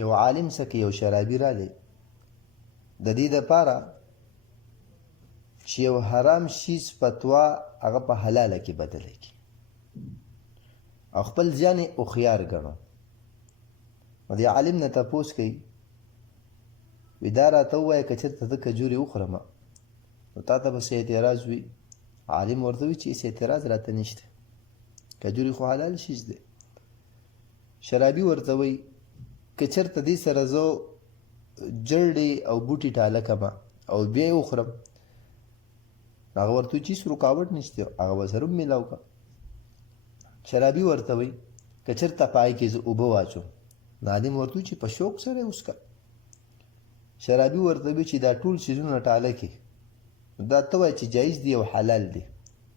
یو عالم سکه یو شرابي رالی د دې دپاره چې یو حرام شیز فتوا هغه په حلاله کې بدله کړي او خپل ځان یې هوښیار ګڼو. نو دې عالم نه تپوس کوي وي دا راته ووایه که چېرته زه کجورې وخورم نو تا ته به څه اعتراض وي؟ عالم ورته وي چې هېڅ اعتراض راته نشته، کجورې خو حلال شیز دی. شرابي ورته وایي که چېرته دې سره زه جړډې او بوټي ټاله کړم او بیا یې وخورم هغه ورته وایي چې هېڅ رکاوټ نشته، هغه به سره هم میلاو کړه. شرابي ورته وایي که چېرته پای کې زه اوبه واچوم نو عالم ورته وایي چې په شوق سره یې وڅښه. شرابي ورته وایي چې دا ټول څیزونه ټاله کړي دا ته وایي چې جایز دی او حلال دی،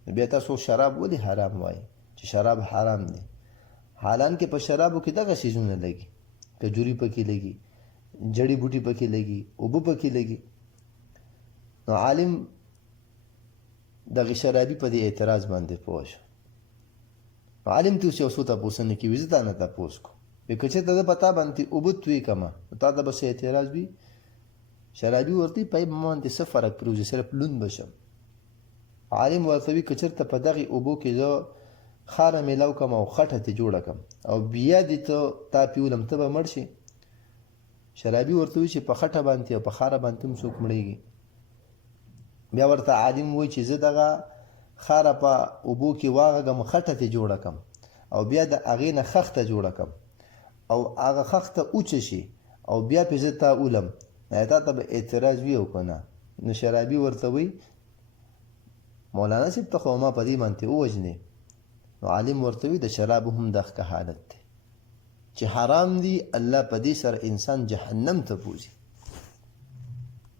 نو بیا تاسو شراب ولې حرام وایي چې شراب حرام دی؟ حالانکه په شرابو کې دغه څیزونه لګي، کجوري پکې لګي، جړی بوټي پکې لګي، اوبه پکې لګي. نو عالم دغه شرابي په دې اعتراض باندې پوه شو. عالم ته اوس یو څه تپوسونه کوي، وي زه تا نه تپوس کوم وایي که چېرته زه په تا باندې اوبه توی کړمه نو تا ته به څه اعتراض وي؟ شرابي ورته وایي په ما باندې څه فرق پرېوځي صرف لوند به شم. عالم ورته وایي که چېرته په دغې اوبو کې زه خاره میلاو کړم او خټه ترې جوړه کړم او بیا دې ته تا پیولم ته به مړ شي. شرابي ورته وایي چې په خټه باندې او په خاره باندې هم څوک مړېږي. بیا ورته عالم وایي چې زه دغه خاره په اوبو کې واغږم خټه ترې جوړه کړم او بیا د هغې نه خښته جوړه کړم او هغه خښته اوچه شي او بیا پې زه تا اولم تا ته به اعتراض وي او که نه؟ نو شرابي ورته وایي مولانا صاحب ته خو ما په دې باندې ووژنې. نو عالم ورته وایي د شرابو هم دغه حالت دی چې حرام دي، الله په دې سره انسان جهنم ته بوځي.